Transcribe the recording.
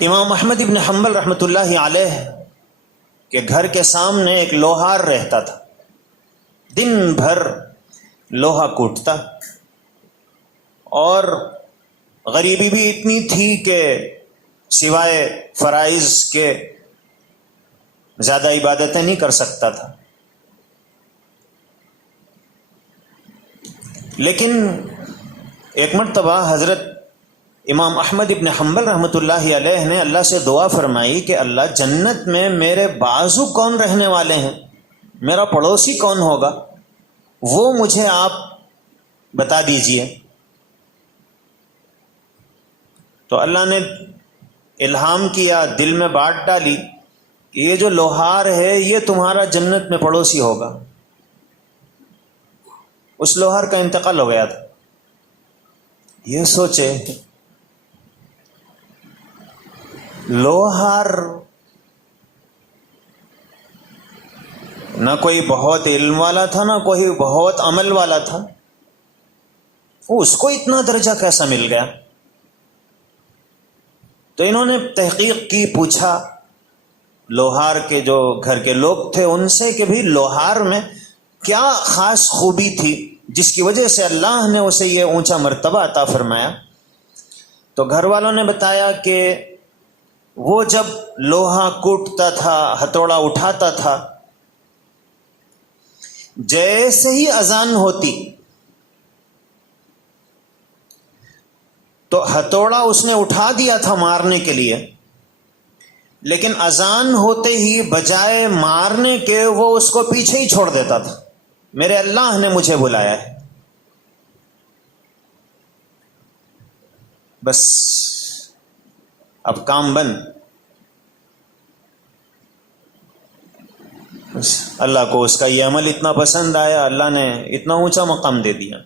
امام احمد ابن حنبل رحمۃ اللہ علیہ کے گھر کے سامنے ایک لوہار رہتا تھا، دن بھر لوہا کوٹتا، اور غریبی بھی اتنی تھی کہ سوائے فرائض کے زیادہ عبادتیں نہیں کر سکتا تھا۔ لیکن ایک مرتبہ حضرت امام احمد ابن حنبل رحمۃ اللہ علیہ نے اللہ سے دعا فرمائی کہ اللہ، جنت میں میرے بازو کون رہنے والے ہیں، میرا پڑوسی کون ہوگا، وہ مجھے آپ بتا دیجئے۔ تو اللہ نے الہام کیا، دل میں بات ڈالی کہ یہ جو لوہار ہے یہ تمہارا جنت میں پڑوسی ہوگا۔ اس لوہار کا انتقال ہو گیا تھا۔ یہ سوچے، لوہار نہ کوئی بہت علم والا تھا، نہ کوئی بہت عمل والا تھا، اس کو اتنا درجہ کیسا مل گیا؟ تو انہوں نے تحقیق کی، پوچھا لوہار کے جو گھر کے لوگ تھے ان سے کہ بھی لوہار میں کیا خاص خوبی تھی جس کی وجہ سے اللہ نے اسے یہ اونچا مرتبہ عطا فرمایا۔ تو گھر والوں نے بتایا کہ وہ جب لوہا کوٹتا تھا، ہتھوڑا اٹھاتا تھا، جیسے ہی اذان ہوتی تو ہتھوڑا اس نے اٹھا دیا تھا مارنے کے لیے، لیکن اذان ہوتے ہی بجائے مارنے کے وہ اس کو پیچھے ہی چھوڑ دیتا تھا، میرے اللہ نے مجھے بلایا ہے، بس اب کام بند۔ اللہ کو اس کا یہ عمل اتنا پسند آیا، اللہ نے اتنا اونچا مقام دے دیا۔